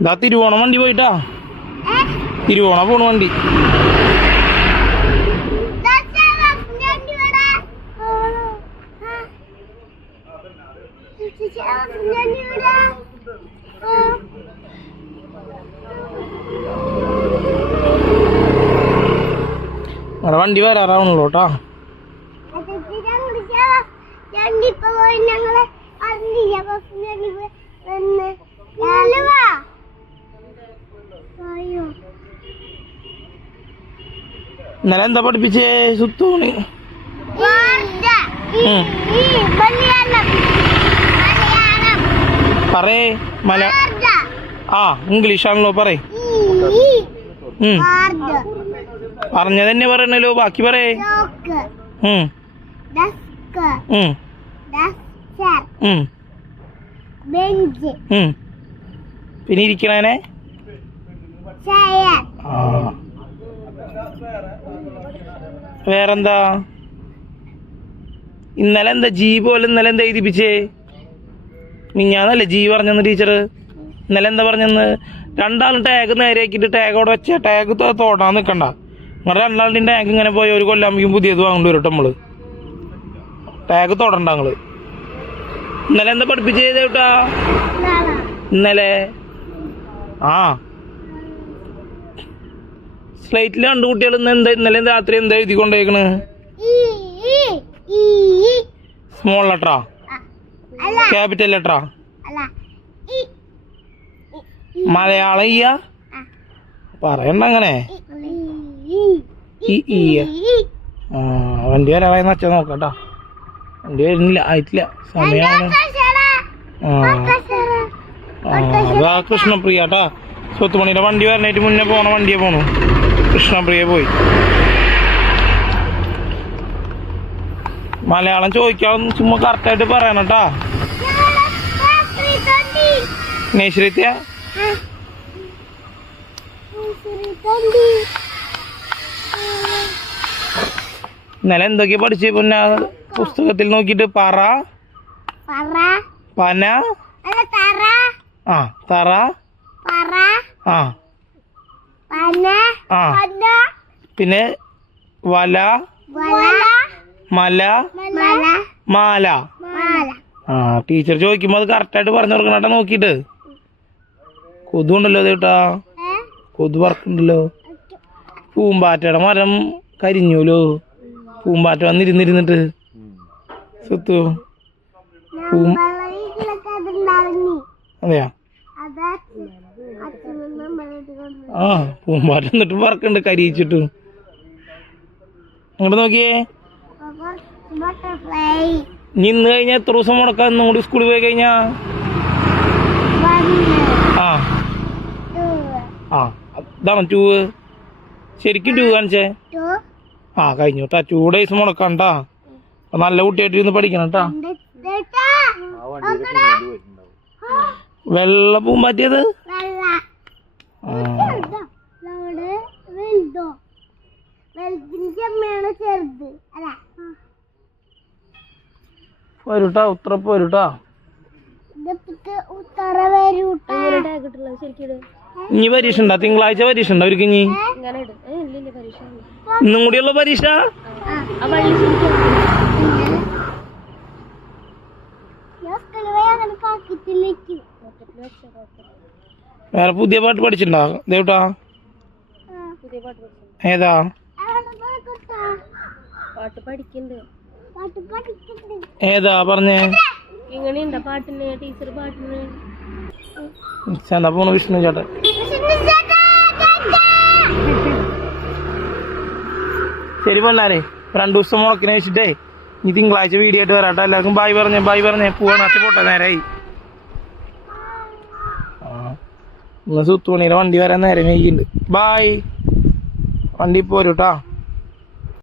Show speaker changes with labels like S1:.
S1: ഇതാ തിരുവോണം വണ്ടി പോയിട്ടാ? തിരുവോണ പോണ വണ്ടി. വണ്ടി വരാറാവണല്ലോ കേട്ടാ
S2: ഞണ്ടിപ്പോ പോയി ഞങ്ങൾ അറിഞ്ഞില്ല ബസ്സിന് വന്ന് അയ്യോ.
S1: ഇന്നലെ എന്താ പഠിപ്പിച്ചേ? സുത്തൂണ് പറയേ മല ആ ഇംഗ്ലീഷ് ആണല്ലോ പറയേ. തന്നെ പറയണല്ലോ ബാക്കി പറയേ. ഉം. പിന്നെ ഇരിക്കണേനെ? വേറെന്താ? ഇന്നലെ എന്താ ജീ പോലെ ഇന്നലെ എന്താ എഴുതിപ്പിച്ചേ? മിഞ്ഞാന്നല്ലേ ജീ പറഞ്ഞെന്ന് ടീച്ചർ ഇന്നലെ എന്താ പറഞ്ഞെന്ന്? രണ്ടാളും ടാഗ് നേരെയാക്കിയിട്ട് ടാഗ് അവിടെ വെച്ച. ടാഗ് തോടാൻ നിൽക്കണ്ട നിങ്ങളുടെ രണ്ടാളുടെയും ടാഗ് ഇങ്ങനെ പോയി ഒരു കൊല്ലാകുമ്പോഴേക്കും പുതിയത് വാങ്ങേണ്ടി വരും നമ്മൾ. ടാഗ് തൊടണ്ട നിങ്ങൾ ഇന്നലെ എന്താ പഠിപ്പിച്ച് കേട്ടാ ഇന്നലെ? ആ. സ്ലൈറ്റിൽ രണ്ട് കുട്ടികൾ ഇന്ന് എന്താ ഇന്നലെ രാത്രി എന്താ എഴുതി കൊണ്ടേക്കണ്. സ്മോൾ ലെറ്ററാ ക്യാപിറ്റൽ ലെറ്ററാ മലയാളം
S2: ഇയ
S1: പറയണ്ട അങ്ങനെ വണ്ടി വരാളെന്ന് അച്ഛൻ നോക്കട്ടാ. വണ്ടി വരുന്നില്ല ആയിട്ടില്ല സമയമാണ് ആ. അതാ കൃഷ്ണപ്രിയ സ്വത്തുമണിയുടെ വണ്ടി വരണേറ്റ് മുന്നേ പോണ വണ്ടിയെ പോണു. കൃഷ്ണപ്രിയ പോയി. മലയാളം ചോദിക്കാൻ ചുമ്മാ കറക്റ്റായിട്ട് പറയണട്ടാ നേശ്രീത്യ ഇന്നലെ എന്തൊക്കെയാ പഠിച്ചേ പിന്നെ? പുസ്തകത്തിൽ നോക്കിട്ട് പറ. പന. ആ തറ. ആ. ആ.
S2: പന.
S1: പിന്നെ വല. മല.
S2: മല.
S1: ആ ടീച്ചർ ചോദിക്കുമ്പോ അത് കറക്റ്റായിട്ട് പറഞ്ഞു കൊടുക്കണട്ടാ നോക്കിട്ട് കൊതു ഉണ്ടല്ലോ
S2: ഏ?
S1: കൊതു പറക്കുണ്ടല്ലോ പൂമ്പാറ്റയുടെ മരം കരിഞ്ഞൂലോ? പൂമ്പാറ്റ വന്നിരുന്നിരുന്നിട്ട്. സുത്തു അതെയാ? ആ പൂമ്പാറ്റ എന്നിട്ട് പറക്കുന്നുണ്ട് കരിയിച്ചിട്ട്. അങ്ങോട്ട് നോക്കിയേ. നിന്ന് കഴിഞ്ഞാൽ എത്ര ദിവസം മുടക്കാം? ഇന്നും കൂടി സ്കൂളിൽ പോയി കഴിഞ്ഞാ? ആ. ആ ഇതാണ് ടൂ ശരിക്കും ടൂ കാണിച്ചേ? ആ കഴിഞ്ഞു കേട്ടാ ടൂ ഡേയ്സ് മുടക്കണ്ടാ. നല്ല കുട്ടിയായിട്ട് ഇരുന്ന് പഠിക്കണം കേട്ടാ വെള്ള പൂമ്പാറ്റിയത് വരൂട്ടാ ഉത്തരപ്പ് വരൂട്ടാ ഇനി പരീക്ഷ ഉണ്ടാ? തിങ്കളാഴ്ച പരീക്ഷ ഉണ്ടാ അവർക്ക് ഇനി? ഇന്നും കൂടിയുള്ള പരീക്ഷ
S2: ഞാൻ സ്കൂളിൽ പോയി അങ്ങനെ പോക്കറ്റിലേക്ക്
S1: വേറെ പുതിയ പാട്ട് പഠിച്ചിട്ടുണ്ടോ? ദേവട്ടാ? ഏതാ? ഏതാ പറഞ്ഞേ? എന്താ പോണു വിഷ്ണു ചേട്ടൻ. ശരി പറഞ്ഞാലേ രണ്ടു ദിവസം മുളക്കിനെ വെച്ചിട്ടേ ഇനി തിങ്കളാഴ്ച വീഡിയോ ആയിട്ട് വരാട്ടോ എല്ലാവർക്കും ബായ് പറഞ്ഞേ ബായ് പറഞ്ഞേ. പോവാണ് അച്ഛൻ പോട്ടെ നേരായി ആ ഇന്ന് സുത്തുമണിയുടെ വണ്ടി വരാൻ നേരം വൈകിണ്ട് ബായ് വണ്ടി പോരൂട്ടാ.